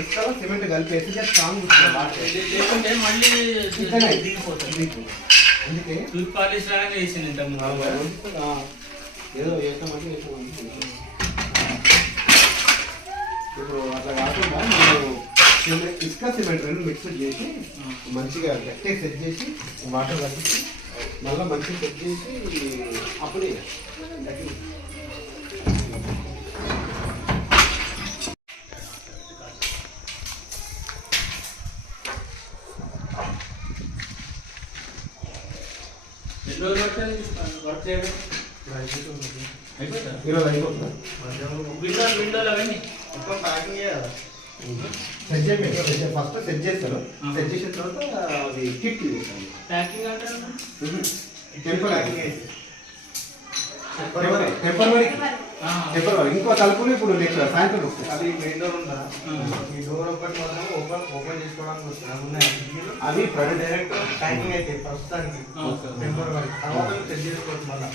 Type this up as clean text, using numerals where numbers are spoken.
ఇసుకలో సిమెంట్ కలిపేసి స్ట్రాంగ్ లేకుంటే మళ్ళీ దిగిపోతుంది. అందుకే టూత్ పాలిష్ లాగానే వేసింది ఇంత ఏదో వేసామంటే ఇప్పుడు అట్లా కాకుండా మనం ఇసుక సిమెంట్ రెండు మిక్స్ చేసి మంచిగా గట్టిగా సెట్ చేసి వాటర్ కలిపి మళ్ళీ మంచిగా సెట్ చేసి అప్పుడే ఈరోజు అయిపోతుంది విండోలు అవన్నీ మొత్తం ప్యాకింగ్ చేయాలి. సెట్ చేయండి. ఫస్ట్ సెట్ చేస్తారు. సెట్ చేసిన తర్వాత అది కిట్ చేస్తాను. ప్యాకింగ్ అంటారు టెంపరీ ఇంకో తలుపులు ఇప్పుడు నెక్స్ట్ సాయంత్రం వస్తాయి. అది మెయిన్ డోర్ ఉందా? ఈ డోర్ ఒకటి మాత్రం ఓపెన్ చేసుకోవడానికి వస్తుంది. అది అది డైరెక్ట్ ప్యాకింగ్ అయితే ప్రస్తుతానికి టెంపరీ తర్వాత సెట్ చేసుకోవచ్చు మళ్ళీ.